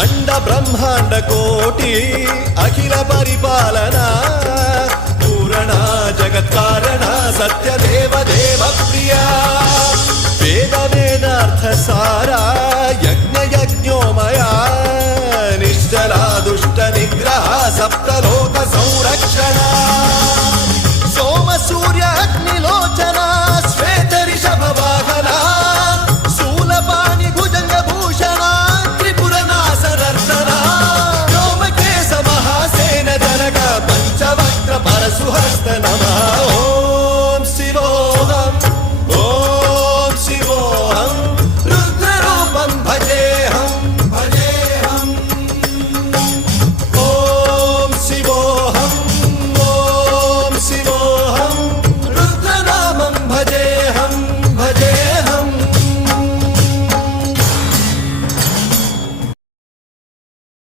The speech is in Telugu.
అండ బ్రహ్మాండ కోటి అఖిల పరిపాలన పూరణ జగత్కారణ సత్యదేవ దేవ ప్రియ వేద వేదార్థ సారా యజ్ఞ యజ్ఞోమయ